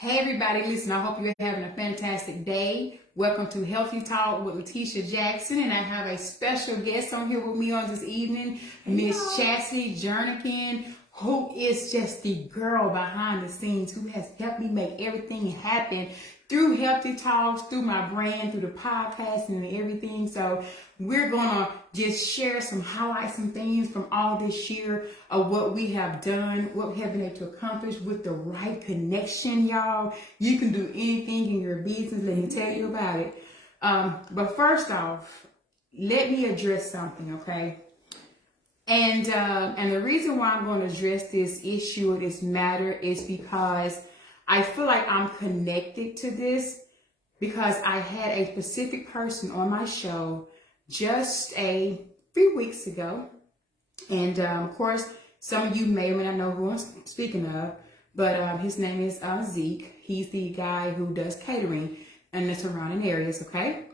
Hey everybody, listen, I hope you're having a fantastic day. Welcome to Healthy Talk with Letitia Jackson, and I have a special guest on here with me on this evening, Miss Chasi Jernigan, who is just the girl behind the scenes, who has helped me make everything happen through Healthy Talks, through my brand, through the podcast and everything. So we're gonna just share some highlights, some things from all this year of what we have done, what we have been able to accomplish with the right connection, y'all. You can do anything in your business. Let me tell you about it. But first off, let me address something, okay? And the reason why I'm going to address this issue or this matter is because I feel like I'm connected to this because I had a specific person on my show just a few weeks ago. And of course, some of you may or may not know who I'm speaking of, but his name is Zeke. He's the guy who does catering in the surrounding areas, okay?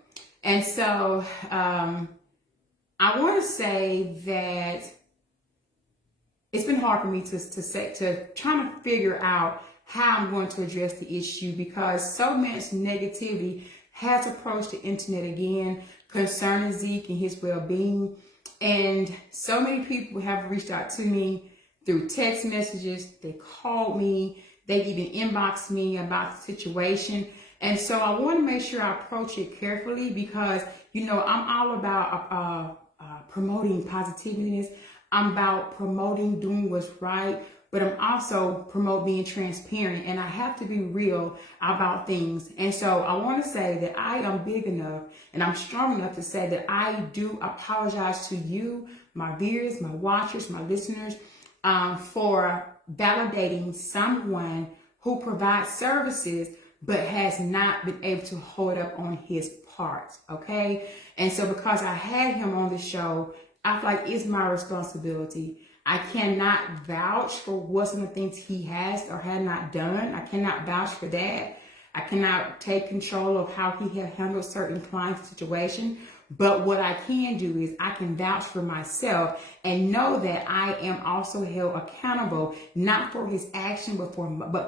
And so I want to say that it's been hard for me to try to figure out how I'm going to address the issue because so much negativity has approached the internet again concerning Zeke and his well-being. And so many people have reached out to me through text messages. They called me. They even inboxed me about the situation. And so I want to make sure I approach it carefully because, you know, I'm all about promoting positiveness. I'm about promoting doing what's right, but I'm also promote being transparent, and I have to be real about things. And so I want to say that I am big enough and I'm strong enough to say that I do apologize to you, my viewers, my watchers, my listeners, for validating someone who provides services but has not been able to hold up on his parts, okay? And so because I had him on the show, I feel like it's my responsibility. I cannot vouch for what some of the things he has or had not done. I cannot vouch for that. I cannot take control of how he has handled certain client situations. But what I can do is I can vouch for myself and know that I am also held accountable, not for his action, but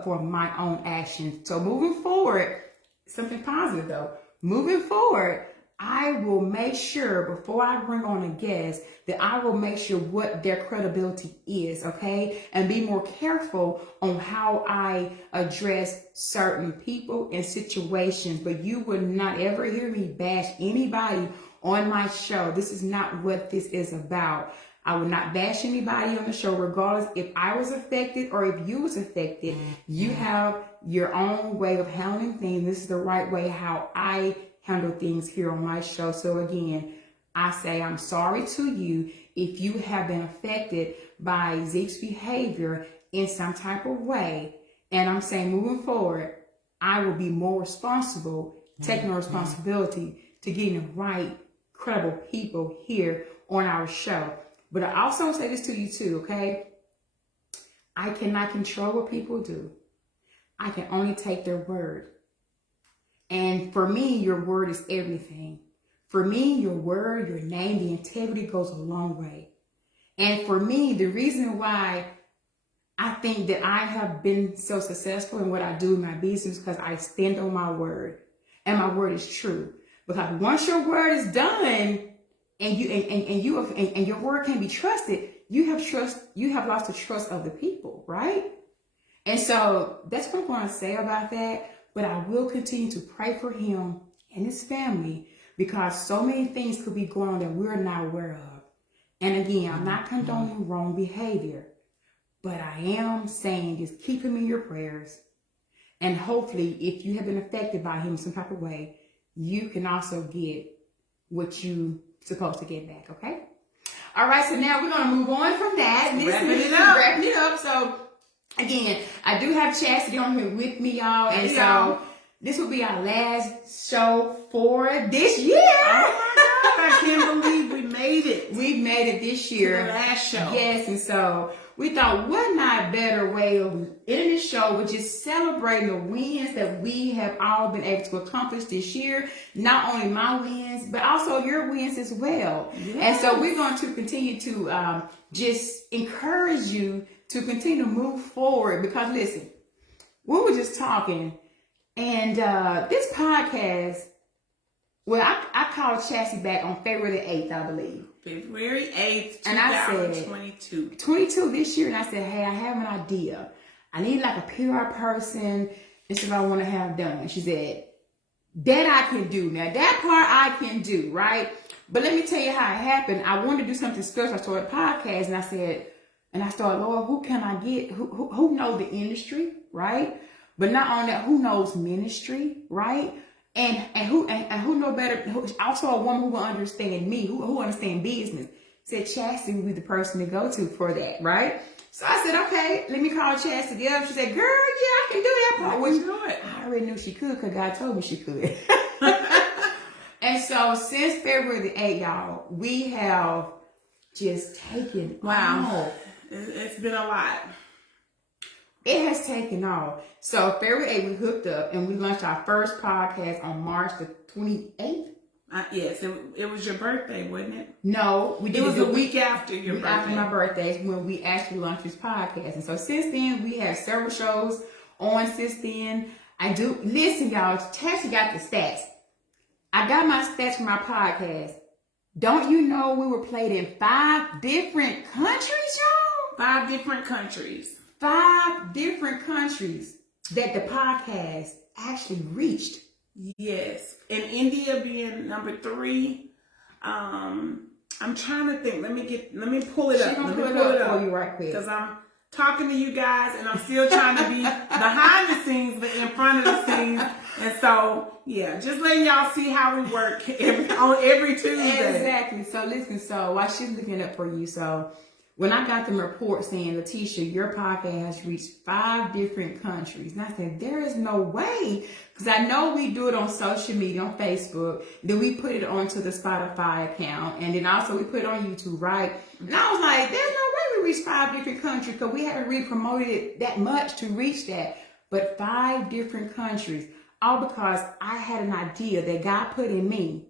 for my own action. So moving forward, something positive though, moving forward, I will make sure before I bring on a guest that I will make sure what their credibility is, okay? And be more careful on how I address certain people and situations. But you will not ever hear me bash anybody on my show. This is not what this is about. I will not bash anybody on the show, regardless if I was affected or if you was affected. You have your own way of handling things. This is the right way how I handle things here on my show. So again, I say I'm sorry to you if you have been affected by Zeke's behavior in some type of way. And I'm saying moving forward, I will be more responsible, taking responsibility to getting the right, credible people here on our show. But I also say this to you too, okay? I cannot control what people do. I can only take their word. And for me, your word is everything. For me, your word, your name, the integrity goes a long way. And for me, the reason why I think that I have been so successful in what I do in my business is because I stand on my word. And my word is true. Because once your word is done and your word can be trusted, you have lost the trust of the people, right? And so that's what I'm going to say about that. But I will continue to pray for him and his family because so many things could be going on that we're not aware of. And again, I'm not condoning wrong behavior, but I am saying just keep him in your prayers. And hopefully, if you have been affected by him in some type of way, you can also get what you're supposed to get back, okay? All right, so now we're going to move on from that. Wrapping it up. So again, I do have Chasi on here with me, y'all. And so this will be our last show for this year. Oh my God, I can't believe we made it. We've made it this year. To the last show. Yes, and so we thought, what not better way of ending this show with just celebrating the wins that we have all been able to accomplish this year. Not only my wins, but also your wins as well. Yes. And so we're going to continue to just encourage you to continue to move forward because listen, we were just talking, and this podcast, well, I called Chasi back on February the 8th, I believe. February 8th, And I said, 2022. 22 this year, and I said, hey, I have an idea. I need like a PR person. This is what I want to have done. She said, that I can do. Now, that part I can do, right? But let me tell you how it happened. I wanted to do something special. I started a podcast, and I said, and I started, Lord, who can I get? Who knows the industry, right? But not only that, who knows ministry, right? And who know better? Also, a woman who will understand me, who understand business. Said Chasi would be the person to go to for that, right? So I said, okay, let me call Chasi up. She said, girl, yeah, I can do that part. Which I already knew she could because God told me she could. And so since February the 8th, y'all, we have just taken off. It's been a lot. It has taken off. So February 8th, we hooked up and we launched our first podcast on March the 28th. Yes, it was your birthday, wasn't it? No, we did. It was a week after your birthday. After my birthday is when we actually launched this podcast. And so since then, we have several shows on since then. Listen, y'all, Chasi got the stats. I got my stats from my podcast. Don't you know we were played in 5 different countries, y'all? 5 different countries. 5 different countries that the podcast actually reached. Yes. And India being number 3. I'm trying to think. Let me pull it up. Let me pull it up for you right quick. Because I'm talking to you guys and I'm still trying to be behind the scenes but in front of the scenes. And so, yeah, just letting y'all see how we work on every Tuesday. Exactly. So listen, so while she's looking it up for you, so when I got the report saying, Letitia, your podcast has reached 5 different countries. And I said, there is no way. Because I know we do it on social media, on Facebook. Then we put it onto the Spotify account. And then also we put it on YouTube, right? And I was like, there's no way we reached 5 different countries because we haven't really promoted it that much to reach that. But 5 different countries. All because I had an idea that God put in me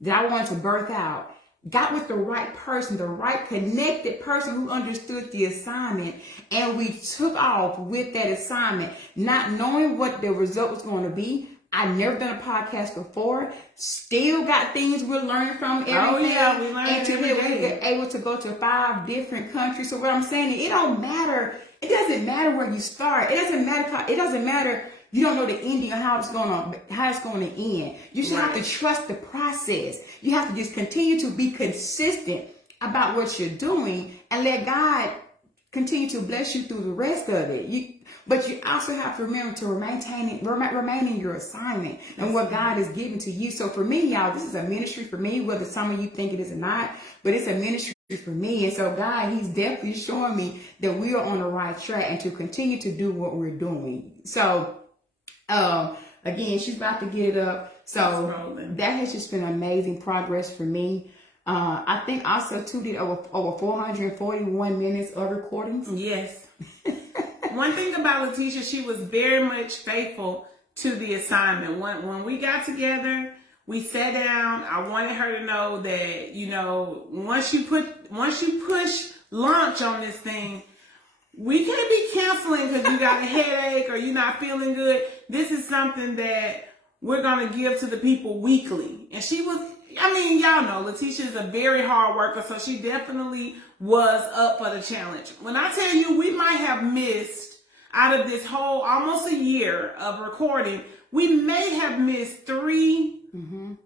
that I wanted to birth out. Got with the right person, the right connected person who understood the assignment, and we took off with that assignment, not knowing what the result was going to be. I've never done a podcast before. Still got things we're learning from everything. Oh yeah, we learn and every day. We're able to go to 5 different countries. So what I'm saying is, it don't matter. It doesn't matter where you start. It doesn't matter. You don't know the ending or how it's going to end. You should have to trust the process. You have to just continue to be consistent about what you're doing and let God continue to bless you through the rest of it. But you also have to remember to remain in your assignment and what God has given to you. So for me, y'all, this is a ministry for me, whether some of you think it is or not, but it's a ministry for me. And so God, he's definitely showing me that we are on the right track and to continue to do what we're doing. So again, she's about to get it up. So that has just been amazing progress for me. I think also too did over 441 minutes of recordings. Yes. One thing about Letitia, she was very much faithful to the assignment. When we got together, we sat down. I wanted her to know that, once you push launch on this thing, we can't be canceling because you got a headache or you're not feeling good. This is something that we're going to give to the people weekly. And she was, y'all know, Letitia is a very hard worker, so she definitely was up for the challenge. When I tell you, we might have missed, out of this whole almost a year of recording, we may have missed 3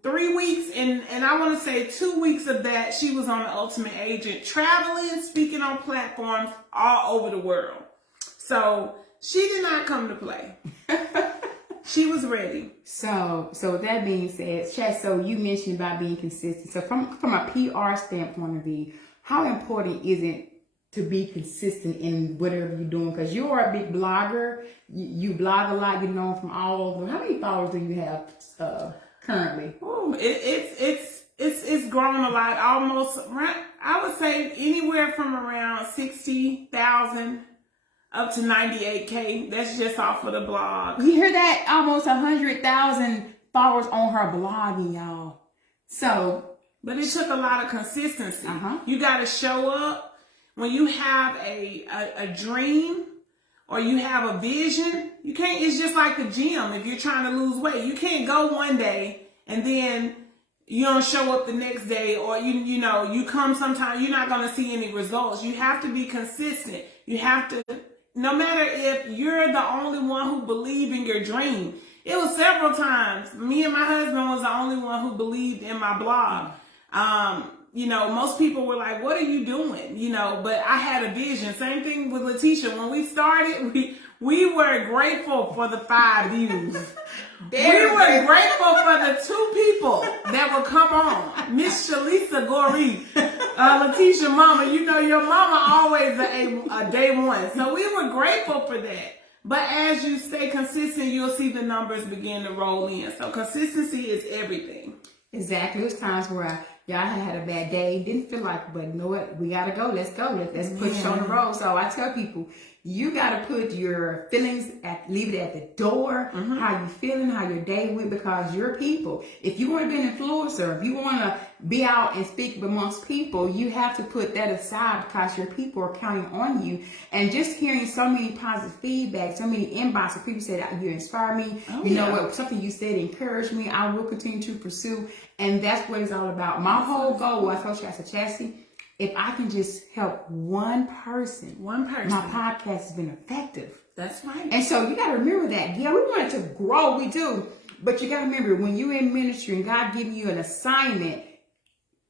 weeks, and I want to say 2 weeks of that, she was on the Ultimate Agent, traveling, speaking on platforms all over the world. So she did not come to play. She was ready. So with that being said, Chas, so you mentioned about being consistent. So from a PR standpoint of view, how important is it to be consistent in whatever you're doing? Because you are a big blogger. You blog a lot. You're known from all over. How many followers do you have currently? Oh, it's grown a lot. Almost, I would say anywhere from around 60,000 up to 98K. That's just off of the blog. You hear that? Almost 100,000 followers on her blogging, y'all. So, but it took a lot of consistency. You got to show up when you have a dream or you have a vision, you can't, it's just like the gym. If you're trying to lose weight, you can't go one day and then you don't show up the next day, or you come sometime, you're not going to see any results. You have to be consistent. You have to, no matter if you're the only one who believe in your dream. It was several times. Me and my husband was the only one who believed in my blog. Most people were like, what are you doing? But I had a vision. Same thing with Letitia. When we started, we were gratefve for the 5 views. We were grateful for the 2 people that would come on. Miss Shalisa Goree, Letitia mama. Your mama always a day one. So we were grateful for that. But as you stay consistent, you'll see the numbers begin to roll in. So consistency is everything. Exactly. There's times where I had a bad day, didn't feel like it, but you know what? We got to go. Let's go. Let's push on the road. So I tell people, you got to put your feelings leave it at the door, how you feeling, how your day went, because you're people. If you want to be an influencer, if you want to be out and speak amongst people, you have to put that aside because your people are counting on you. And just hearing so many positive feedback, so many inboxes, people say that you inspire me. Know what? Something you said encouraged me. I will continue to pursue. And that's what it's all about. My whole goal, I told you, I said, Chasi, if I can just help one person, my podcast has been effective. That's right. And so you got to remember that. Yeah, we want it to grow. We do. But you got to remember, when you're in ministry and God giving you an assignment,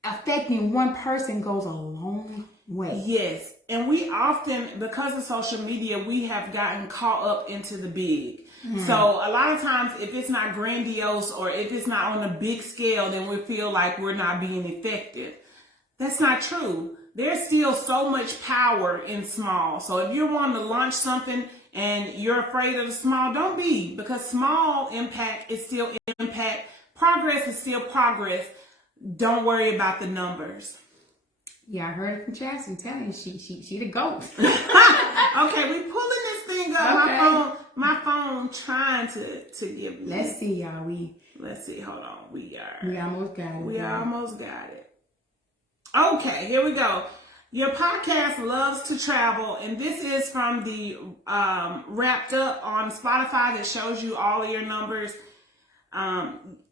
affecting one person goes a long way. Yes. And we often, because of social media, we have gotten caught up into the big. So a lot of times, if it's not grandiose or if it's not on a big scale, then we feel like we're not being effective. That's not true. There's still so much power in small. So if you're wanting to launch something and you're afraid of the small, don't be, because small impact is still impact. Progress is still progress. Don't worry about the numbers. Yeah, I heard it from Chasi. I'm telling you, she the GOAT. Okay, we pulling this thing up. Okay. My phone trying to give me. Let's see, y'all. Let's see. Hold on. We almost got it. We almost got it. Okay, here we go. Your podcast loves to travel, and this is from the Wrapped Up on Spotify that shows you all of your numbers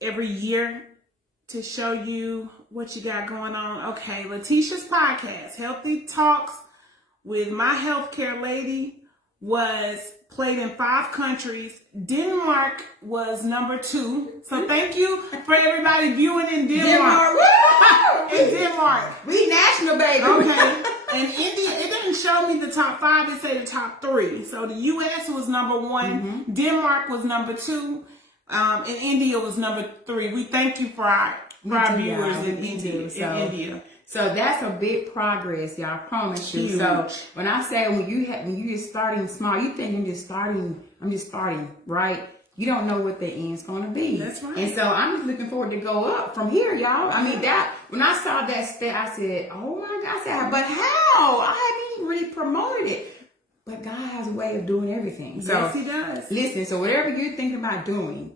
every year to show you what you got going on. Okay, Letitia's podcast, Healthy Talks with My Healthcare Lady, was played in 5 countries. Denmark was number 2. So thank you for everybody viewing in Denmark. In Denmark. We national, baby. Okay. And India, it didn't show me the top 5, it said the top 3. So the US was number 1, Denmark was number 2, and India was number 3. We thank you for our viewers in India. So that's a big progress, y'all. I promise you. Huge. So when I say when you just starting small, you think I'm just starting, right? You don't know what the end's gonna be. That's right. And so I'm just looking forward to go up from here, y'all. I mean, that when I saw that step, I said, "Oh my God!" I said, "But how? I haven't even really promoted it." But God has a way of doing everything. So, yes, He does. Listen, so whatever you're thinking about doing,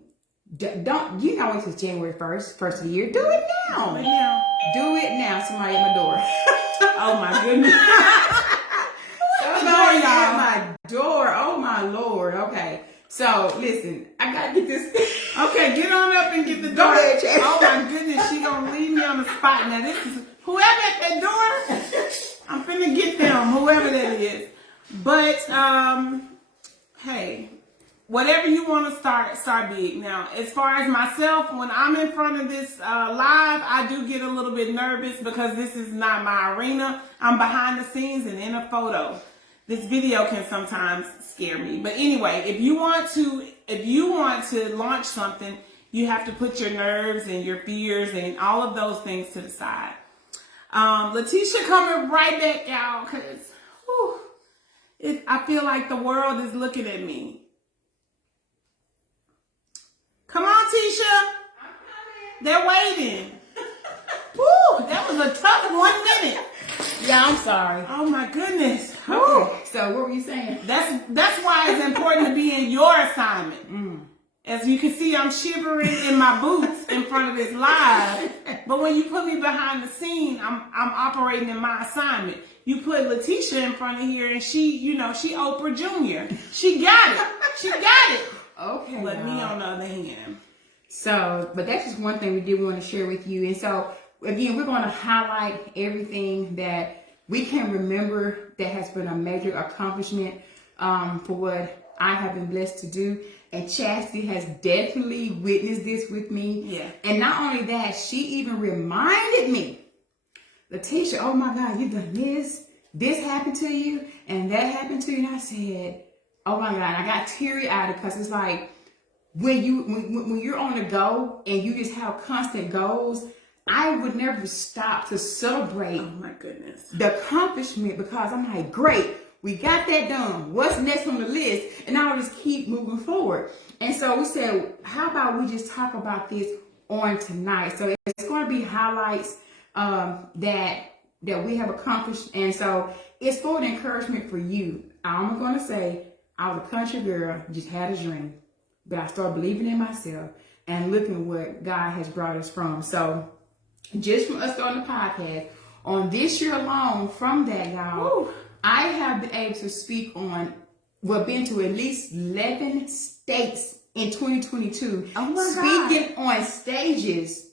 don't it's January 1st of the year. Do it now. Right now. Do it now. Somebody at my door. Oh my goodness. Somebody at my door. Oh my Lord. Okay. So listen, I gotta get this. Okay, get on up and get the door. Go ahead, Chasi. Oh my goodness, she gonna leave me on the spot. Now this is whoever at that door. I'm finna get them, whoever that is. But hey, whatever you want to start big. Now, as far as myself, when I'm in front of this live, I do get a little bit nervous because this is not my arena. I'm behind the scenes and in a photo. This video can sometimes scare me. But anyway, if you want to launch something, you have to put your nerves and your fears and all of those things to the side. Letitia coming right back out because I feel like the world is looking at me. Come on, Tisha. I'm coming. They're waiting. Woo, that was a tough 1 minute. Yeah, I'm sorry. Oh my goodness. Okay. So what were you saying? That's why it's important to be in your assignment. As you can see, I'm shivering in my boots in front of this live. But when you put me behind the scene, I'm operating in my assignment. You put Letitia in front of here, and she, you know, she Oprah Jr. She got it. She got it. Okay. But me on the other hand. So, but that's just one thing we did want to share with you. And so, again, we're going to highlight everything that we can remember that has been a major accomplishment for what I have been blessed to do. And Chastity has definitely witnessed this with me. Yeah. And not only that, she even reminded me, Letitia, oh my God, you've done this. This happened to you, and that happened to you. And I said, oh my God, I got teary-eyed because it's like, when you're on the go and you just have constant goals, I would never stop to celebrate. Oh my goodness. The accomplishment, because I'm like, great, we got that done. What's next on the list? And I'll just keep moving forward. And so we said, how about we just talk about this on tonight? So it's going to be highlights that we have accomplished. And so it's for an encouragement for you. I'm going to say, I was a country girl, just had a dream. But I started believing in myself and looking what God has brought us from. So just from us starting the podcast, on this year alone, from that, y'all, I have been able to speak on, been to at least 11 states in 2022. Oh my speaking God. On stages.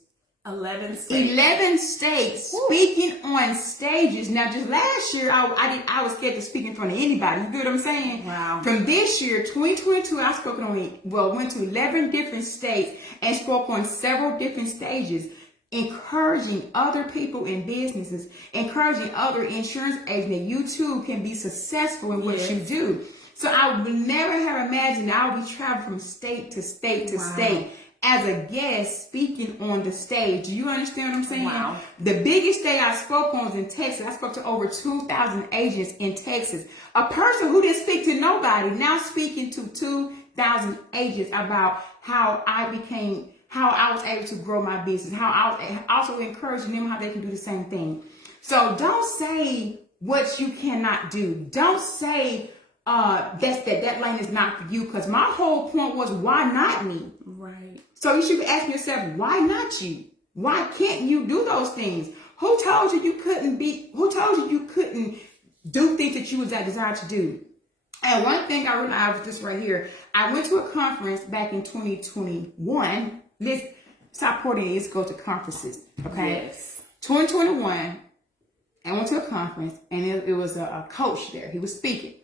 11 states. 11 states. Woo. Speaking on stages. Now, just last year, I was scared to speak in front of anybody. You get what I'm saying? Wow. From this year, 2022, I went to 11 different states and spoke on several different stages, encouraging other people in businesses, encouraging other insurance agents that you too can be successful in what you do. So I would never have imagined I would be traveling from state to state to state as a guest speaking on the stage. Do you understand what I'm saying? Wow. The biggest state I spoke on was in Texas. I spoke to over 2,000 agents in Texas. A person who didn't speak to nobody, now speaking to 2,000 agents about how I was able to grow my business, how I was also encouraging them how they can do the same thing. So don't say what you cannot do. Don't say that lane is not for you, because my whole point was, why not me? Right. So you should ask yourself, why not you? Why can't you do those things? Who told you you couldn't do things that you was that desire to do? And one thing I realized was this right here. I went to a conference back in 2021. Let's stop quoting. Let's go to conferences. Okay. Yes. 2021. I went to a conference, and it was a coach there. He was speaking.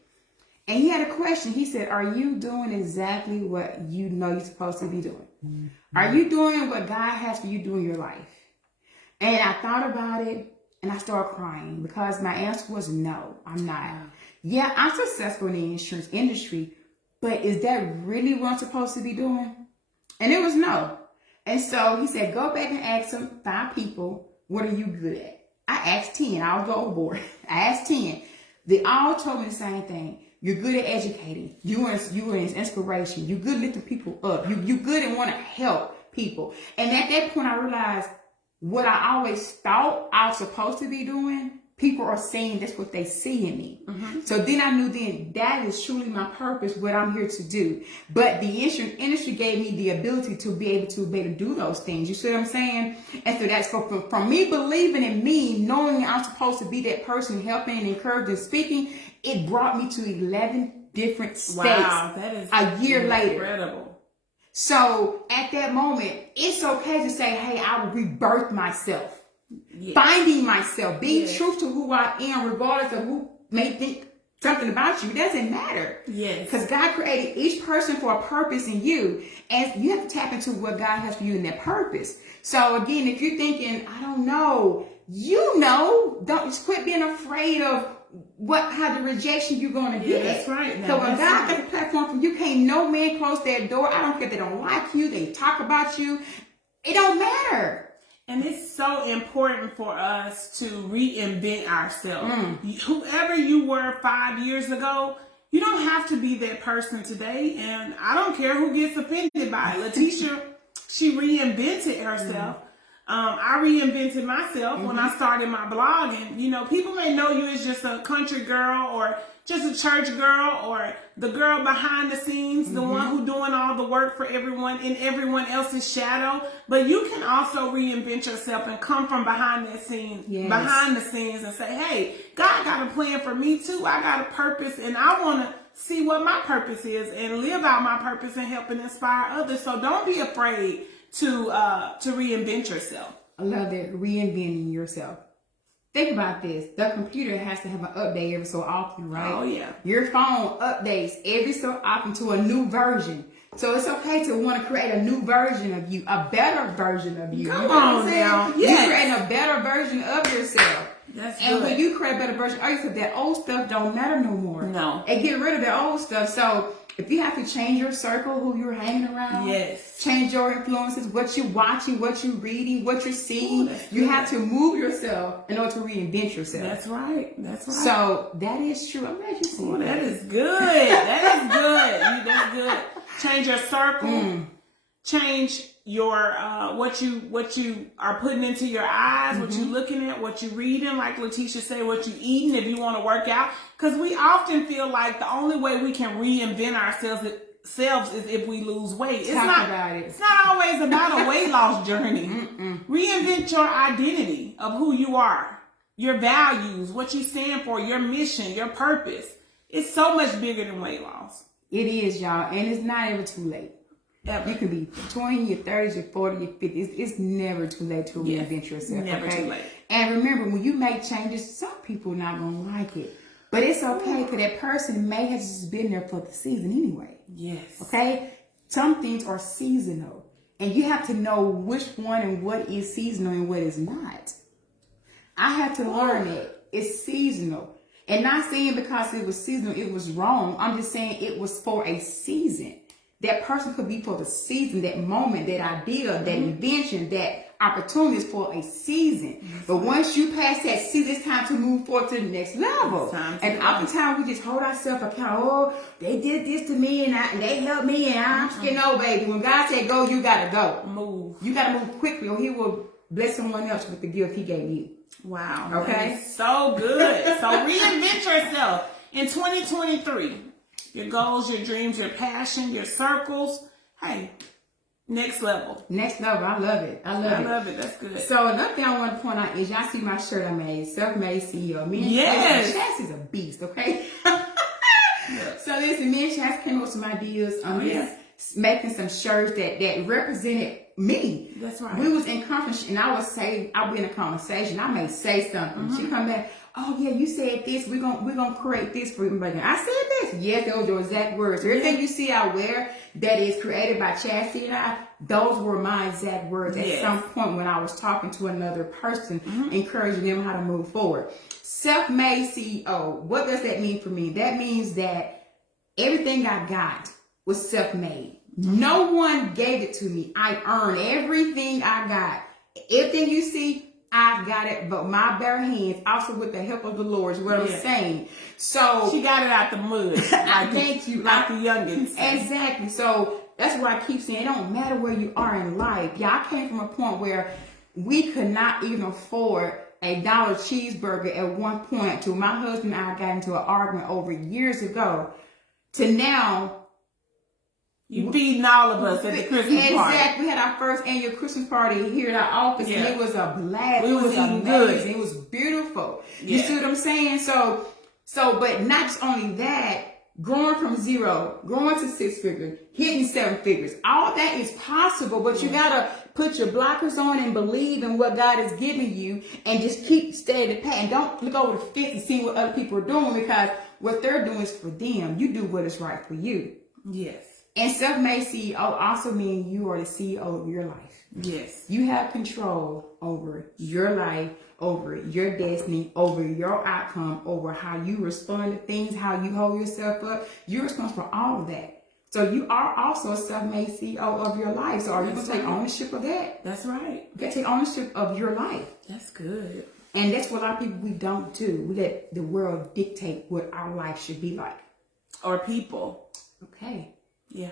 And he had a question. He said, are you doing exactly what you know you're supposed to be doing? Mm-hmm. Are you doing what God has for you to do in your life? And I thought about it, and I started crying, because my answer was no, I'm not. Yeah, I'm successful in the insurance industry, but is that really what I'm supposed to be doing? And it was no. And so he said, go back and ask some 5 people, what are you good at? I asked 10. I was overboard. I asked 10. They all told me the same thing. You're good at educating. You are an inspiration. You're good at lifting people up. You're good and want to help people. And at that point, I realized what I always thought I was supposed to be doing, people are saying that's what they see in me. Mm-hmm. So then I knew that is truly my purpose, what I'm here to do. But the insurance industry gave me the ability to be able to do those things. You see what I'm saying? And so that's from me believing in me, knowing I'm supposed to be that person helping and encouraging, speaking. It brought me to 11 different states. Wow, that is a year later. Incredible. So at that moment, it's okay to say, hey, I will rebirth myself. Yes. Finding myself, being true to who I am, regardless of who may think something about you. It doesn't matter. Yes. Because God created each person for a purpose in you. And you have to tap into what God has for you in that purpose. So again, if you're thinking, I don't know, don't just quit being afraid of how the rejection you're going to get. That's right. So when God has a platform for you, can't no man close that door. I don't care if they don't like you, they talk about you. It don't matter. And it's so important for us to reinvent ourselves. Whoever you were 5 years ago, you don't have to be that person today. And I don't care who gets offended by it. Letitia, she reinvented herself. I reinvented myself when I started my blog, and you know, people may know you as just a country girl or just a church girl or the girl behind the scenes, the one who doing all the work for everyone in everyone else's shadow. But you can also reinvent yourself and come from behind that scene, behind the scenes, and say, hey, God got a plan for me too. I got a purpose, and I want to see what my purpose is and live out my purpose and help and inspire others. So don't be afraid to reinvent yourself. I love that, reinventing yourself. Think about this. The computer has to have an update every so often, right? Oh, yeah. Your phone updates every so often to a new version. So it's okay to want to create a new version of you, a better version of you. Come you know on what I'm saying? now. You're Yes. creating a better version of yourself. That's and good. when you create a better version of yourself, that old stuff don't matter no more. No. And get rid of the old stuff. So if you have to change your circle, who you're hanging around, yes, change your influences, what you're watching, what you're reading, what you're seeing, you have to move yourself in order to reinvent yourself. That's right. That's right. So that is true. I'm glad you see that. That is good. That is good. That's good. Change your circle. Change your what you are putting into your eyes, what you're looking at, what you're reading. Like Letitia said, what you're eating if you want to work out. Because we often feel like the only way we can reinvent ourselves is if we lose weight. It's not always about a weight loss journey. Reinvent your identity of who you are, your values, what you stand for, your mission, your purpose. It's so much bigger than weight loss. It is, y'all, and it's not ever too late. Ever. You can be 20, your 30s, your 40s, your 50s. It's never too late to reinvent yourself. Never too late. And remember, when you make changes, some people are not going to like it. But it's okay, because that person may have just been there for the season anyway. Yes. Okay? Some things are seasonal. And you have to know which one and what is seasonal and what is not. I had to learn that it's seasonal. And not saying because it was seasonal, it was wrong. I'm just saying it was for a season. That person could be for the season, that moment, that idea, that invention, that opportunity is for a season. But once you pass that season, it's time to move forward to the next level. And oftentimes we just hold ourselves accountable. Oh, they did this to me and they helped me and I'm scared. No, baby. When God said go, you got to go. Move. You got to move quickly or he will bless someone else with the gift he gave you. Wow. Okay? So good. So reinvent yourself in 2023. Your goals, your dreams, your passion, your circles. Hey, next level. Next level. I love it. I love it. That's good. So another thing I want to point out is y'all see my shirt I made, Self-Made CEO. Me and Chasi's a beast, okay? So listen, me and Chasi came up with some ideas on making some shirts that represented me. That's right. We was in conference and I'll be in a conversation. I may say something. She come back, oh yeah, you said this. We're gonna create this for everybody. I said this. Yes, those are exact words. Everything you see I wear that is created by Chasi and I, those were my exact words at some point when I was talking to another person, encouraging them how to move forward. Self-made CEO. What does that mean for me? That means that everything I got was self-made. No one gave it to me. I earned everything I got. Everything you see, I got it, but my bare hands, also with the help of the Lord, is what I'm saying. So she got it out the mud. Thank you. Like the youngins. Exactly. So that's what I keep saying. It don't matter where you are in life. Yeah, I came from a point where we could not even afford $1 cheeseburger at one point. To my husband and I got into an argument over years ago. To now. You feeding all of us at the Christmas party. Exactly. We had our first annual Christmas party here at our office, and it was a blast. It was amazing. good. It was beautiful. You see what I'm saying? So, but not just only that, growing from zero, growing to 6 figures, hitting 7 figures, all that is possible, but you gotta put your blockers on and believe in what God is giving you and just keep staying the path. And don't look over the fence and see what other people are doing, because what they're doing is for them. You do what is right for you. Yes. And self-made CEO also means you are the CEO of your life. Yes. You You have control over your life, over your destiny, over your outcome, over how you respond to things, how you hold yourself up. You're responsible for all of that. So you are also a self-made CEO of your life. So are you going to take ownership of that? That's right. You got to take ownership of your life. That's good. And that's what a lot of people we don't do. We let the world dictate what our life should be like. Or people. Okay. Yeah.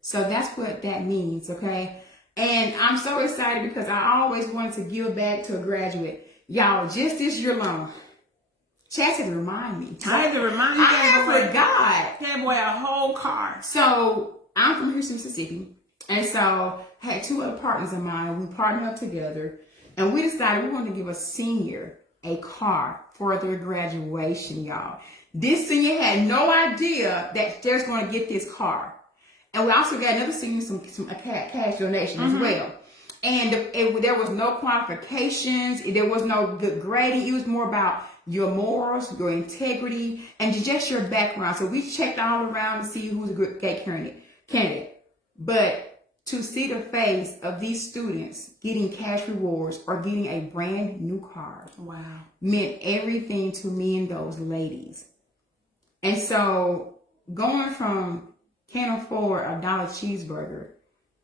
So that's what that means, okay? And I'm so excited because I always wanted to give back to a graduate. Y'all, just this year long, Chas had to remind me. I had to remind you. I forgot. Gave away a whole car. So I'm from Houston, Mississippi. And so I had two other partners of mine. We partnered up together. And we decided we wanted to give a senior a car for their graduation, y'all. This senior had no idea that they're going to get this car. And we also got another senior some cash donation as well. And there was no qualifications. There was no good grading. It was more about your morals, your integrity, and just your background. So we checked all around to see who's a good candidate. But to see the face of these students getting cash rewards or getting a brand new car, wow, meant everything to me and those ladies. And so going from can't afford a $1 cheeseburger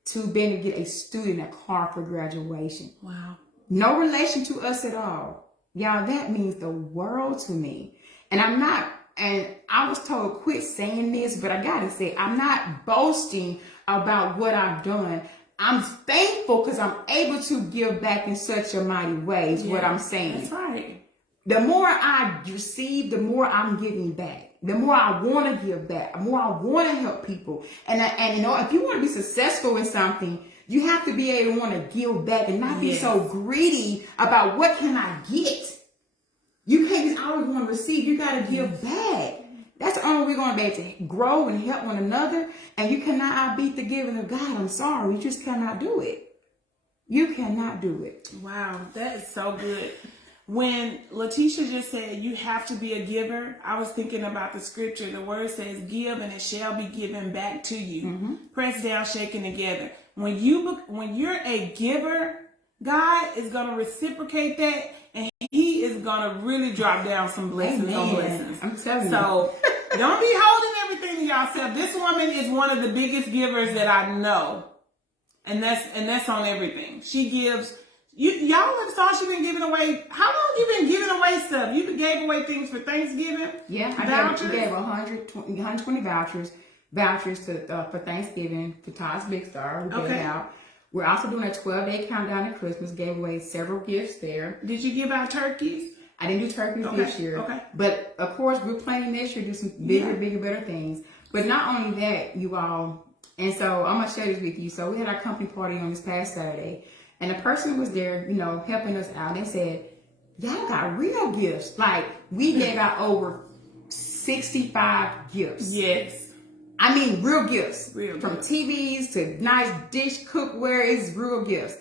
to being able to get a student a car for graduation. Wow. No relation to us at all. Y'all, that means the world to me. And I was told quit saying this, but I gotta say, I'm not boasting about what I've done. I'm thankful because I'm able to give back in such a mighty way is what I'm saying. That's right. The more I receive, the more I'm giving back. The more I want to give back, the more I want to help people. And you know, if you want to be successful in something, you have to be able to want to give back and not be so greedy about what can I get. You can't just always want to receive. You got to give back. That's the only way we're going to be able to grow and help one another. And you cannot outbeat the giving of God. I'm sorry. You just cannot do it. You cannot do it. Wow, that is so good. When Letitia just said you have to be a giver, I was thinking about the scripture. The word says, give and it shall be given back to you. Mm-hmm. Pressed down, shaken together. When you're a giver, God is going to reciprocate that, and he is going to really drop down some blessings on blessings. I'm telling you. So don't be holding everything to yourself. This woman is one of the biggest givers that I know. And that's on everything. She gives. Y'all have thought she's been giving away. How long you been giving away stuff? You gave away things for Thanksgiving. Yeah, I gave 120 vouchers for Thanksgiving for Todd's Big Star. We gave out. We're also doing a 12-day countdown to Christmas. Gave away several gifts there. Did you give out turkeys? I didn't do turkeys this year. Okay. But of course, we're planning this year to do some bigger, better things. But not only that, you all. And so I'm gonna share this with you. So we had our company party on this past Saturday. And the person was there, you know, helping us out. They said, y'all got real gifts. Like, we gave out over 65 gifts. Yes. I mean, real gifts. From TVs to nice dish cookware, it's real gifts.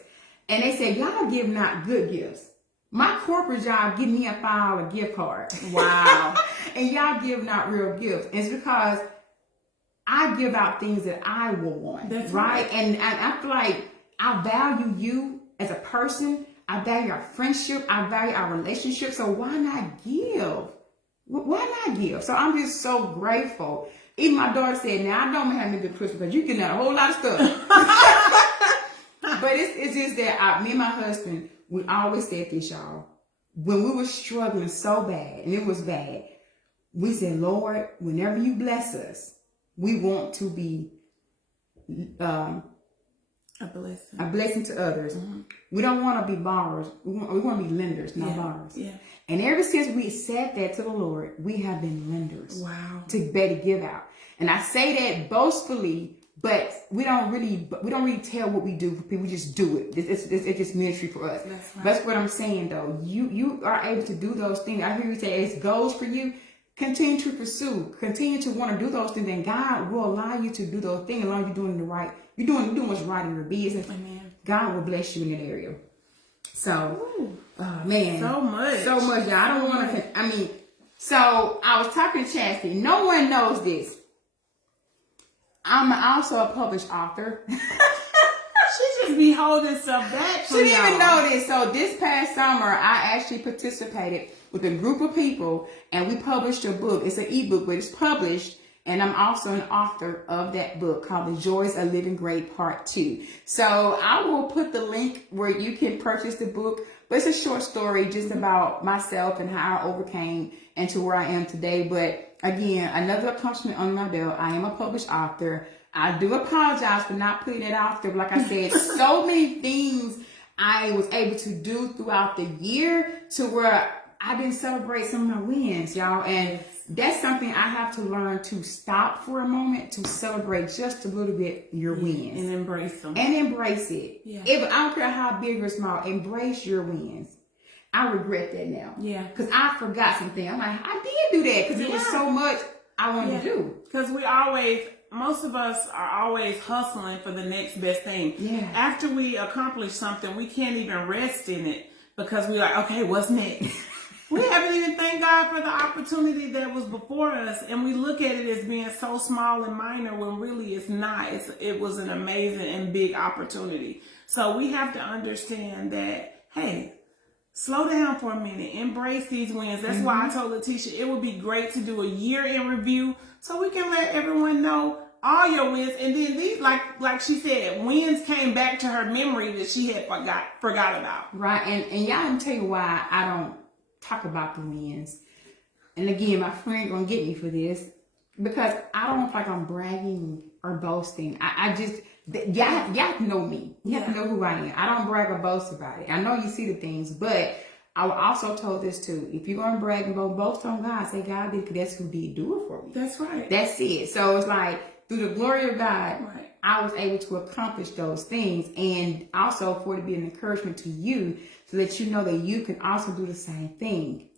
And they said, y'all give not good gifts. My corporate job give me a $5 gift card. Wow. And y'all give not real gifts. And it's because I give out things that I will want. That's right. And I feel like I value you as a person. I value our friendship. I value our relationship. So why not give? Why not give? So I'm just so grateful. Even my daughter said, now I don't have me a good Christmas because you getting out a whole lot of stuff. But it's just that me and my husband, we always said this, y'all. When we were struggling so bad, and it was bad, we said, Lord, whenever you bless us, we want to be a blessing to others. Mm-hmm. We don't want to be borrowers. We want to be lenders, not borrowers. Yeah. And ever since we said that to the Lord, we have been lenders. Wow. To better give out. And I say that boastfully, but we don't really tell what we do for people. We just do it. It's just ministry for us. That's right. That's what I'm saying, though. You are able to do those things. I hear you say it's goals for you. Continue to pursue. Continue to want to do those things, and God will allow you to do those things as long as you're doing the right. You're doing what's right in your business. Amen. God will bless you in that area. So, man, so much, y'all. I don't want to. I mean, so I was talking to Chastity. No one knows this. I'm also a published author. She just be holding stuff back. She didn't even know this. So this past summer, I actually participated with a group of people, and we published a book. It's an ebook, but it's published. And I'm also an author of that book called The Joys of Living Great Part 2. So I will put the link where you can purchase the book. But it's a short story just about myself and how I overcame and to where I am today. But again, another accomplishment on my belt. I am a published author. I do apologize for not putting it out there. But like I said, so many things I was able to do throughout the year to where I didn't celebrate some of my wins, y'all. And that's something I have to learn to stop for a moment to celebrate just a little bit your wins. And embrace them. And embrace it. Yeah. If I don't care how big or small, embrace your wins. I regret that now. Yeah. Because I forgot something. I'm like, I did do that because it was so much I wanted to do. Because most of us are always hustling for the next best thing. Yeah. After we accomplish something, we can't even rest in it because we're like, okay, what's next? We haven't even thanked God for the opportunity that was before us, and we look at it as being so small and minor when really it's not. It was an amazing and big opportunity. So we have to understand that, hey, slow down for a minute. Embrace these wins. That's why I told Letitia it would be great to do a year in review so we can let everyone know all your wins. And then these, like she said, wins came back to her memory that she had forgot about. Right. And y'all, let me tell you why I don't talk about the wins. And again, my friend gonna get me for this because I don't feel like I'm bragging or boasting. I just, y'all know me. You have to know who I am. I don't brag or boast about it. I know you see the things, but I also told this too. If you're gonna brag and boast on God, say God did, because that's who did do it for me. That's right. That's it. So it's like through the glory of God, Right. I was able to accomplish those things, and also for it to be an encouragement to you so that you know that you can also do the same thing.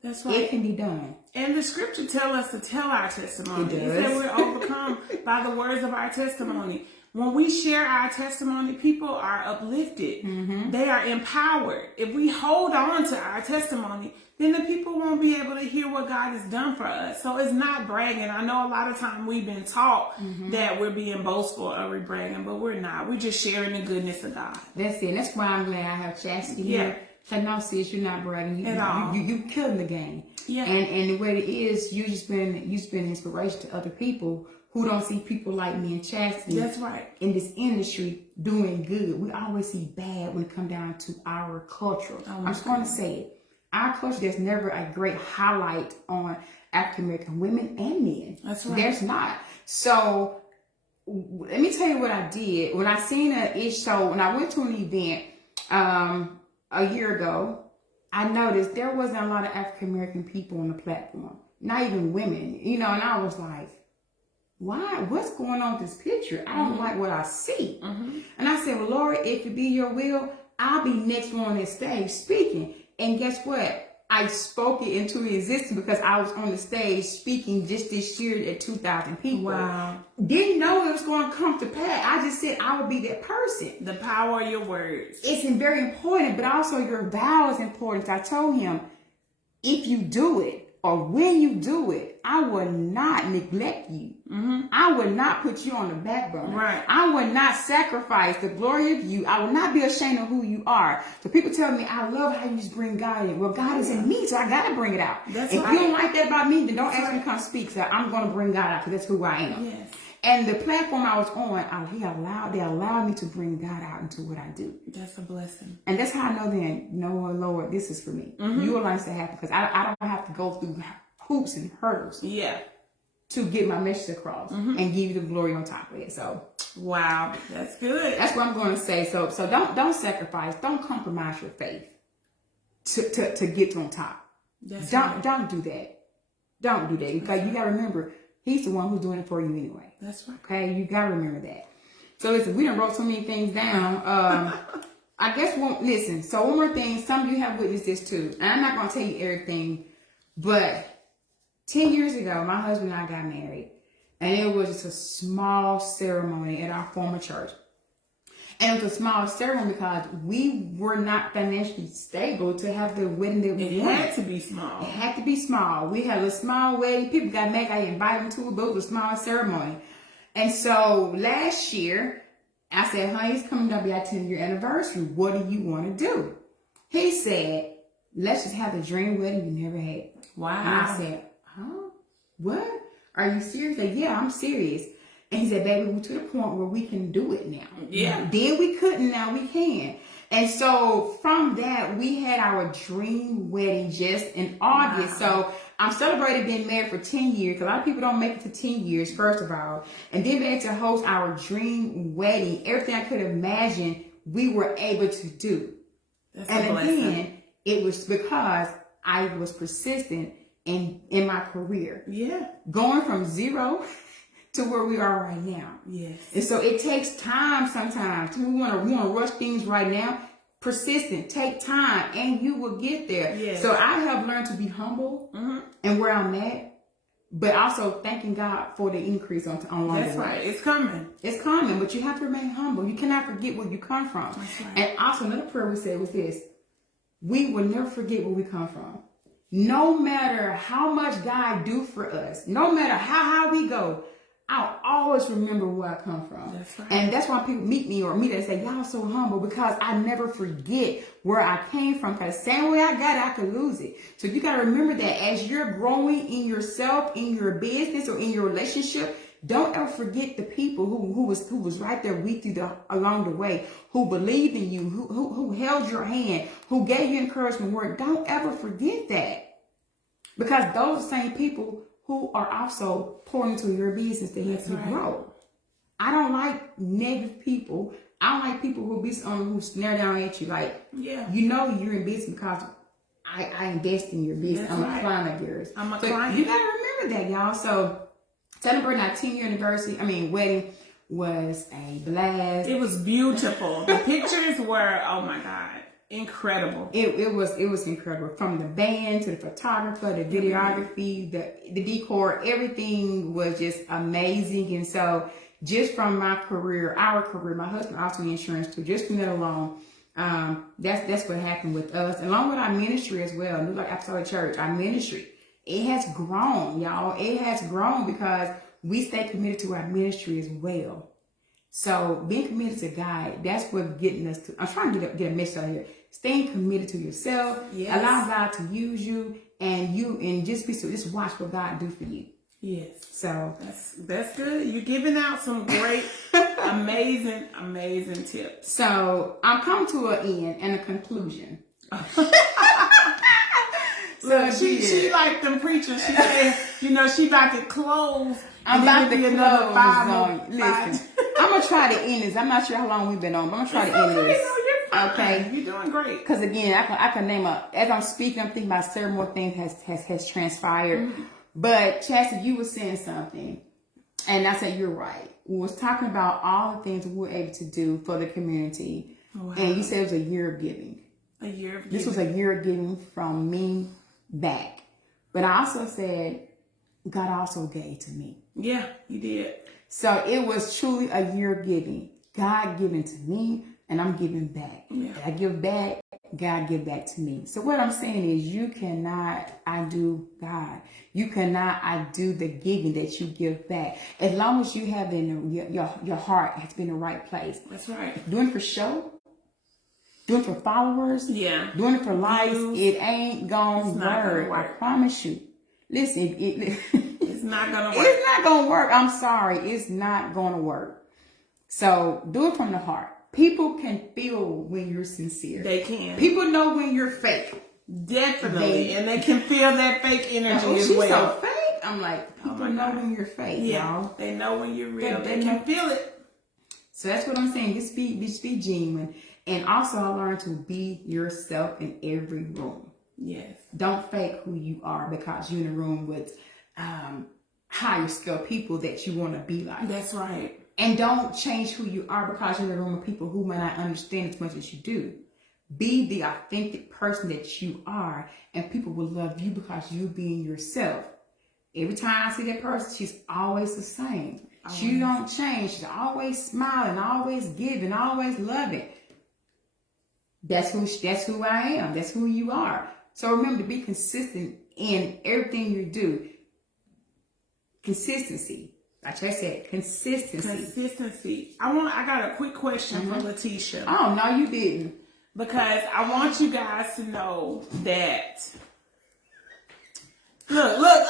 That's right. It can be done. And the scripture tells us to tell our testimony. It does. It said we're overcome by the words of our testimony. When we share our testimony, people are uplifted. They are empowered. If we hold on to our testimony, then the people won't be able to hear what God has done for us. So it's not bragging. I know a lot of time we've been taught that we're being boastful or we're bragging, but we're not. We're just sharing the goodness of God. That's it. That's why I'm glad I have Chastity here. Like, no, sis, you're not bragging. You killing the game. Yeah. And the way it is, you been inspiration to other people who don't see people like me and Chastity. That's right. In this industry doing good. We always see bad when it comes down to our culture. I'm just going to say it. Our culture, there's never a great highlight on African American women and men. That's right. There's not. So let me tell you what I did. When I seen when I went to an event a year ago, I noticed there wasn't a lot of African American people on the platform. Not even women. And I was like, why? What's going on with this picture? I don't like what I see. And I said, well, Lord, if it be your will, I'll be next one on this stage speaking. And guess what? I spoke it into existence because I was on the stage speaking just this year at 2,000 people. Wow. Didn't know it was going to come to pass. I just said I would be that person. The power of your words. It's very important, but also your vow is important. I told him, if you do it, or when you do it, I will not neglect you. I will not put you on the back burner. Right. I will not sacrifice the glory of you. I will not be ashamed of who you are. So people tell me, I love how you just bring God in. Well, God is in me, so I got to bring it out. If you don't like that about me, then don't ask me to come speak. So I'm going to bring God out because that's who I am. Yes. And the platform I was on, they allowed me to bring God out into what I do. That's a blessing. And that's how I know then, Lord, this is for me. You allow this to happen because I don't have to go through hoops and hurdles. Yeah. To get my message across and give you the glory on top of it. So, wow, that's good. That's what I'm going to say. So don't sacrifice, don't compromise your faith to get on top. Don't do that. Don't do that because you got to remember, He's the one who's doing it for you anyway. That's right. Okay, you got to remember that. So listen, we done wrote so many things down. I guess listen. So one more thing, some of you have witnessed this too, and I'm not going to tell you everything, but 10 years ago, my husband and I got married, and it was just a small ceremony at our former church. And it was a small ceremony because we were not financially stable to have the wedding that we wanted. It had to be small. It had to be small. We had a small wedding. People got mad. I invited them to it, but it was a small ceremony. And so last year, I said, honey, it's coming up to be our 10-year anniversary. What do you want to do? He said, let's just have the dream wedding you never had. Wow. And I said, huh? What? Are you serious? Like, yeah, I'm serious. And he said, baby, we're to the point where we can do it now. Yeah. Then we couldn't, now we can. And so from that, we had our dream wedding just in August. Wow. So I'm celebrating being married for 10 years. A lot of people don't make it to 10 years, first of all. And then being able to host our dream wedding, everything I could imagine, we were able to do. That's and a blessing. again, it was because I was persistent in my career. Yeah. Going from 0 to where we are right now. Yes. And so it takes time sometimes. We want to rush things right now. Persistent, take time, and you will get there. Yes. So I have learned to be humble and where I'm at, but also thanking God for the increase on along That's the way. right. It's coming. It's coming, but you have to remain humble. You cannot forget where you come from. That's right. And also another prayer we said was this: we will never forget where we come from. No matter how much God do for us, no matter how high we go, I'll always remember where I come from. That's right. And that's why people meet me and say, y'all so humble, because I never forget where I came from. Because the same way I got it, I could lose it. So you got to remember that as you're growing in yourself, in your business, or in your relationship, don't ever forget the people who was right there with you along the way, who believed in you, who held your hand, who gave you encouragement word. Don't ever forget that. Because those are the same people who are also pouring into your business to help you grow. I don't like negative people. I don't like people who snare down at you. Like, you know you're in business because I invest in your business. That's I'm a client of yours. I'm a so client. You gotta remember that, y'all. So celebrating our 10-year wedding was a blast. It was beautiful. The pictures were, oh my God, incredible. It was incredible. From the band to the photographer, the videography, the decor, everything was just amazing. And so just from our career, my husband also in insurance too, just from that alone, that's what happened with us, along with our ministry as well. New Life Apostolic Church, our ministry, it has grown, y'all. It has grown because we stay committed to our ministry as well. So being committed to God, that's what getting us to. I'm trying to get a message out here. Staying committed to yourself, allow God to use you, and just watch what God do for you. Yes. So that's good. You're giving out some great, amazing tips. So I'm coming to an end and a conclusion. Look, she like them preachers. She said, she about to close. I'm about to close on you. Listen, I'm gonna try to end this. I'm not sure how long we've been on, but I'm gonna try to end this. Okay, you're doing great. Because again, I can name as I'm speaking, I'm thinking about several more things has transpired. But Chasi, you were saying something, and I said you're right. We was talking about all the things we were able to do for the community, and you said it was a year of giving. A year of giving. This was a year of giving from me back. But I also said God also gave to me. Yeah, you did. So it was truly a year of giving. God giving to me, and I'm giving back. Yeah. I give back, God give back to me. So what I'm saying is you cannot outdo God. You cannot outdo the giving that you give back. As long as you have your heart has been in the right place. That's right. Doing it for show, doing it for followers, doing it for likes, it ain't gonna work. I promise you. Listen, it's not gonna work. It's not gonna work. I'm sorry, it's not gonna work. So do it from the heart. People can feel when you're sincere. They can. People know when you're fake. Definitely. And they can feel that fake energy as she's well. So fake. I'm like, people know when you're fake, y'all. They know when you're real. They can feel it. So that's what I'm saying. Just be genuine. And also I learned to be yourself in every room. Yes. Don't fake who you are because you're in a room with higher skill people that you want to be like. That's right. And don't change who you are because you're in a room with people who might not understand as much as you do. Be the authentic person that you are, and people will love you because you being yourself. Every time I see that person, she's always the same. She don't change. She's always smiling, always giving, always loving. That's who I am. That's who you are. So remember to be consistent in everything you do. Consistency. Like I said, consistency. I got a quick question for Letitia. Oh, no, you didn't. Because I want you guys to know that. Look,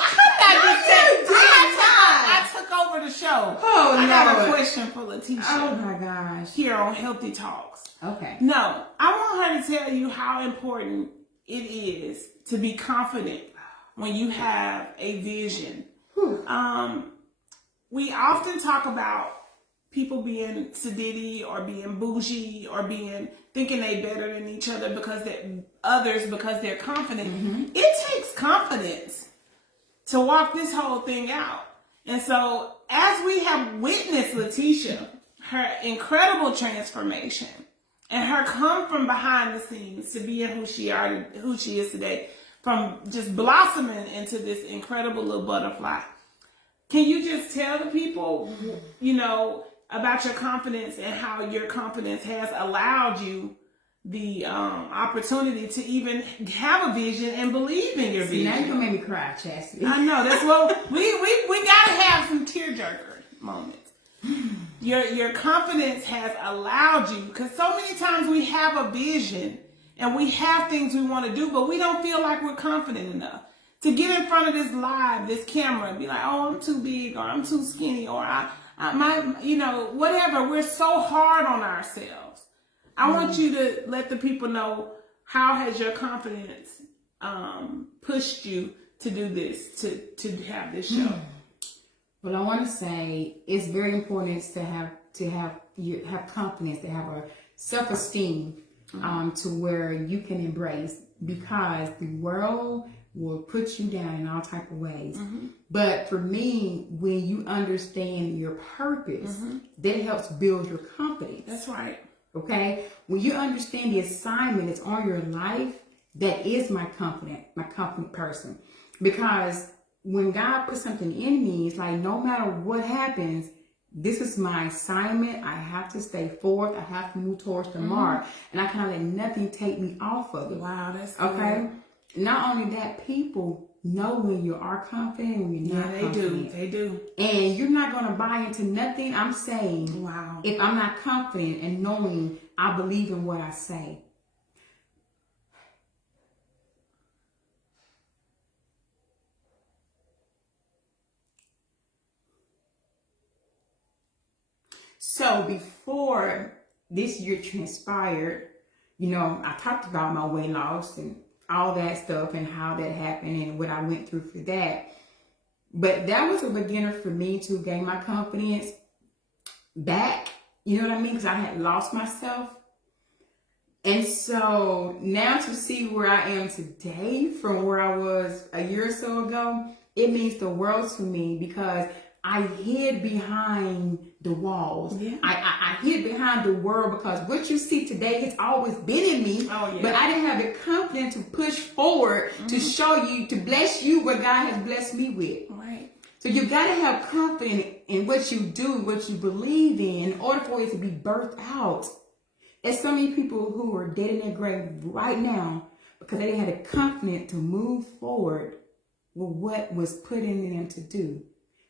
I took over the show. Oh, I got a question for Letitia. Oh my gosh. Here on Healthy Talks. Okay. No, I want her to tell you how important it is to be confident when you have a vision. We often talk about people being sedity or being bougie or thinking they better than each other because they're confident. It takes confidence to walk this whole thing out. And so as we have witnessed Letitia, her incredible transformation and her come from behind the scenes to being who she is today, from just blossoming into this incredible little butterfly. Can you just tell the people, about your confidence and how your confidence has allowed you the opportunity to even have a vision and believe in your vision? Now you're gonna make me cry, Chasi. I know, that's what we gotta have some tearjerker moments. Your confidence has allowed you, because so many times we have a vision and we have things we want to do, but we don't feel like we're confident enough to get in front of this camera and be like, oh, I'm too big, or I'm too skinny, or whatever. We're so hard on ourselves. I want you to let the people know, how has your confidence pushed you to do this, to have this show? Well, I want to say it's very important to have confidence, to have a self-esteem, to where you can embrace, because the world will put you down in all type of ways. But for me, when you understand your purpose, that helps build your confidence. That's right. Okay? When you understand the assignment that's on your life, that is my confident person. Because when God puts something in me, it's like, no matter what happens, this is my assignment. I have to stay forth. I have to move towards the mark. And I can't let nothing take me off of it. Wow, that's good. Okay? Not only that, people know when you are confident and when you're not confident. They do. And you're not going to buy into nothing I'm saying, wow, if I'm not confident and knowing I believe in what I say. So before this year transpired, I talked about my weight loss and all that stuff and how that happened and what I went through for that. But that was a beginner for me to gain my confidence back. You know what I mean? Because I had lost myself. And so now to see where I am today from where I was a year or so ago, it means the world to me, because I hid behind the walls. Yeah. I hid behind the world, because what you see today has always been in me. Oh, yeah. But I didn't have the confidence to push forward, to show you, to bless you what God has blessed me with. Right. So you got to have confidence in what you do, what you believe in order for it to be birthed out. There's so many people who are dead in their grave right now because they didn't have the confidence to move forward with what was put in them to do.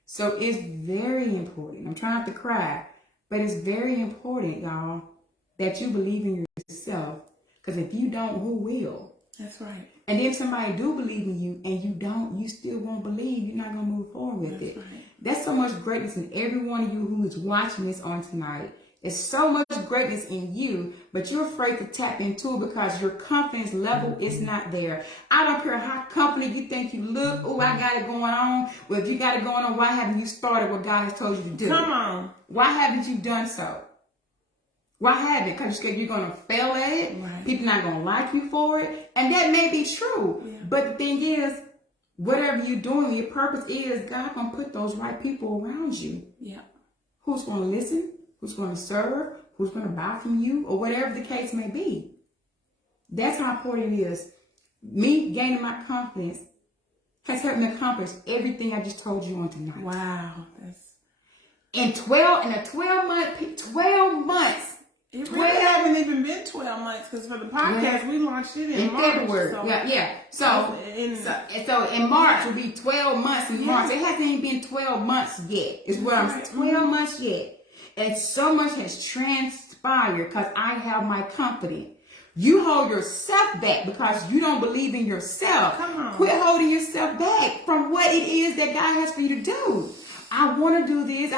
So it's very important. I'm trying not to cry, but it's very important, y'all, that you believe in yourself. Because if you don't, who will? That's right. And if somebody do believe in you and you don't, you still won't believe, you're not going to move forward with it. Right. That's so much greatness in every one of you who is watching this on tonight. There's so much greatness in you, but you're afraid to tap into it because your confidence level is not there. I don't care how confident you think you look. Oh, I got it going on. Well, if you got it going on, why haven't you started what God has told you to do? Come on. Why haven't you done so? Why haven't? Because you're going to fail at it. Right. People not going to like you for it. And that may be true. Yeah. But the thing is, whatever you're doing, your purpose is, God going to put those right people around you. Yeah. Who's going to listen? Who's going to serve? Who's going to buy from you? Or whatever the case may be. That's how important it is. Me gaining my confidence has helped me accomplish everything I just told you on tonight. Wow. In a 12 months. It really haven't even been 12 months, because for the podcast, we launched it in March. February. So, yeah. So in March will be 12 months in March. It hasn't even been 12 months yet. Is what I'm saying. 12 months yet. And so much has transpired because I have my confidence. You hold yourself back because you don't believe in yourself. Come on. Quit holding yourself back from what it is that God has for you to do. I want to do this.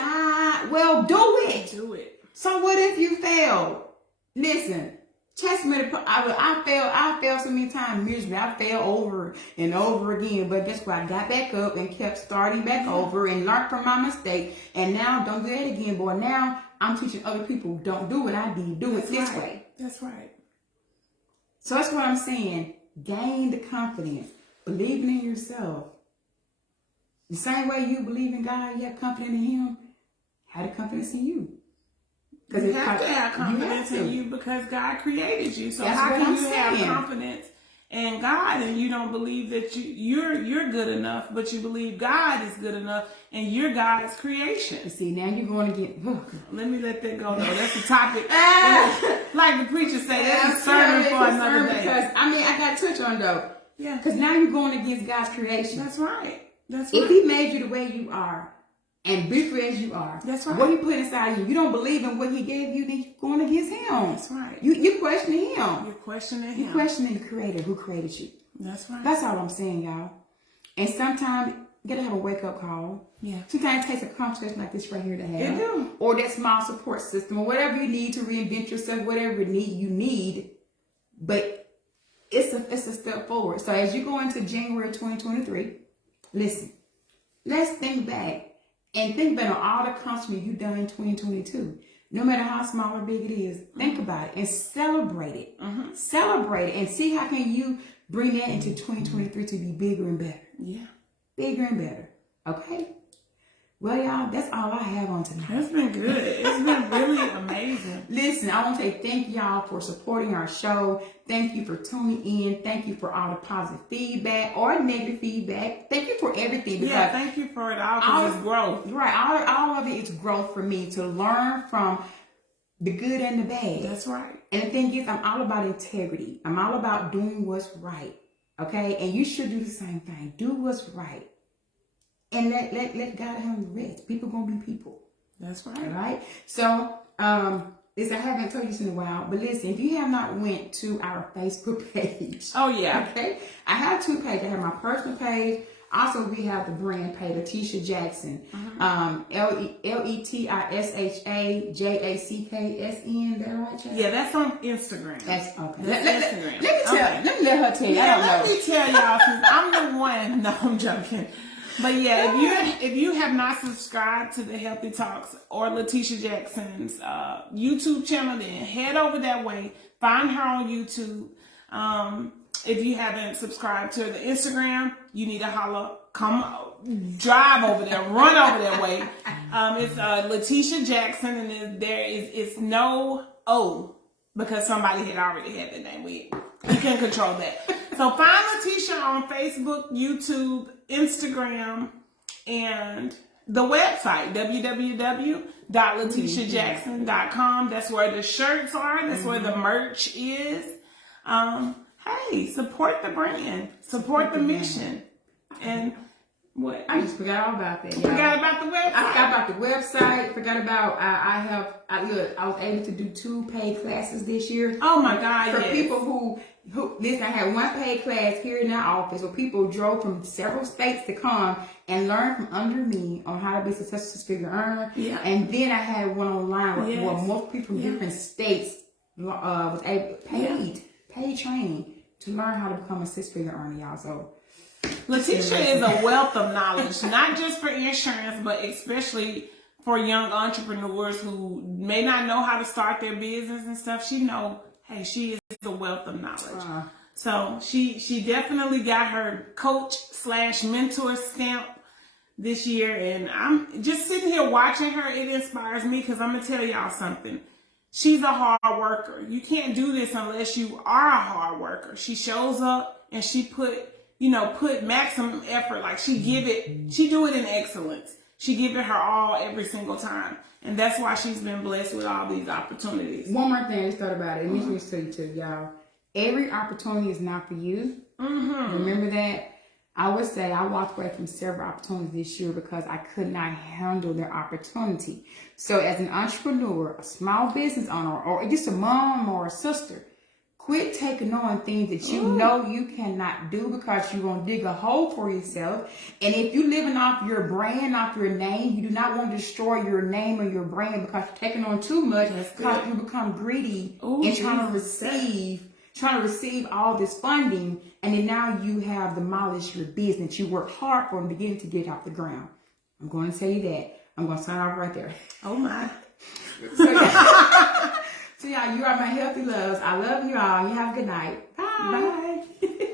Well, do it. Do it. So what if you fail? Listen, Chasi made a, I failed so many times miserably. I fell over and over again. But guess what? I got back up and kept starting back over and learned from my mistake. And now don't do that again, boy. Now I'm teaching other people, don't do what I did. Do it this way. That's right. So that's what I'm saying. Gain the confidence. Believing in yourself. The same way you believe in God, you have confidence in Him. Have the confidence in you. You have to have confidence in you because God created you. So That's how can what you I'm saying. have confidence in God and you don't believe that you're good enough, but you believe God is good enough and you're God's creation? You see, now you're going to get... Let me let that go, though. That's the topic. Like the preacher said, that's a sermon for another day. Because, I got to touch on, though. Yeah. Because now you're going against God's creation. That's right. That's right. If He made you the way you are and beautiful as you are, that's right. What He put inside you don't believe in what He gave you, then you're going against Him. That's right. You're questioning Him. You're questioning Him. You're questioning the Creator who created you. That's right. That's all I'm saying, y'all. And sometimes you got to have a wake-up call. Yeah. Sometimes it takes a conversation like this right here to have. It do. Or that small support system or whatever you need to reinvent yourself, whatever you need. But it's a step forward. So as you go into January 2023, listen, let's think back and think about all the accomplishments you've done in 2022. No matter how small or big it is, think about it and celebrate it. Celebrate it and see how can you bring that into 2023 to be bigger and better. Yeah. Bigger and better. Okay? Well, y'all, that's all I have on tonight. It's been good. It's been really amazing. Listen, I want to say thank y'all for supporting our show. Thank you for tuning in. Thank you for all the positive feedback or negative feedback. Thank you for everything. Yeah, thank you for it all because it's growth. Right. All of it is growth for me to learn from the good and the bad. That's right. And the thing is, I'm all about integrity. I'm all about doing what's right. Okay? And you should do the same thing. Do what's right. And let God handle the rest. People gonna be people. That's right. All right. So, listen, I haven't told you this in a while, but listen, if you have not went to our Facebook page. Oh yeah. Okay. I have two pages. I have my personal page. Also, we have the brand page, Letitia Jackson. LetiShaJackson. Is that right, Chad? Yeah, that's on Instagram. That's okay. That's Instagram. Let me let her tell you. Yeah, I don't let know. me tell y'all since I'm the one. No, I'm joking. But yeah, if you have not subscribed to the Healthy Talks or Letitia Jackson's YouTube channel, then head over that way. Find her on YouTube. If you haven't subscribed to the Instagram, you need to holler. Drive over there, run over that way. It's Letitia Jackson, and it's no O because somebody had already had the name. We can control that. So find Letitia on Facebook, YouTube, Instagram, and the website, www.letitiajackson.com. That's where the shirts are. That's where the merch is. Hey, support the brand. Support the mission. And what? I just forgot all about that. Forgot about the website. I forgot about the website. Forgot about I was able to do 2 paid classes this year. Oh my God! For yes. people who listen, I had 1 paid class here in our office where people drove from several states to come and learn from under me on how to be a successful six-figure earner. Yeah. And then I had one online where most people from different states was able paid training to learn how to become a six-figure earner, y'all. So Letitia is a wealth of knowledge, not just for insurance, but especially for young entrepreneurs who may not know how to start their business and stuff. She is a wealth of knowledge. So she definitely got her coach/mentor stamp this year. And I'm just sitting here watching her. It inspires me because I'm going to tell y'all something. She's a hard worker. You can't do this unless you are a hard worker. She shows up and she put maximum effort. Like she do it in excellence. She give it her all every single time. And that's why she's been blessed with all these opportunities. One more thing I just thought about it. And this was to you too, y'all. Every opportunity is not for you. Remember that? I would say I walked away from several opportunities this year because I could not handle their opportunity. So as an entrepreneur, a small business owner, or just a mom or a sister, Quit taking on things that you know you cannot do because you're going to dig a hole for yourself. And if you're living off your brand, off your name, you do not want to destroy your name or your brand because you're taking on too much because you become greedy and trying to receive all this funding. And then now you have demolished your business. You worked hard for and beginning to get off the ground. I'm going to tell you that. I'm going to sign off right there. Oh my. So y'all, you are my healthy loves. I love you all. You have a good night. Bye. Bye.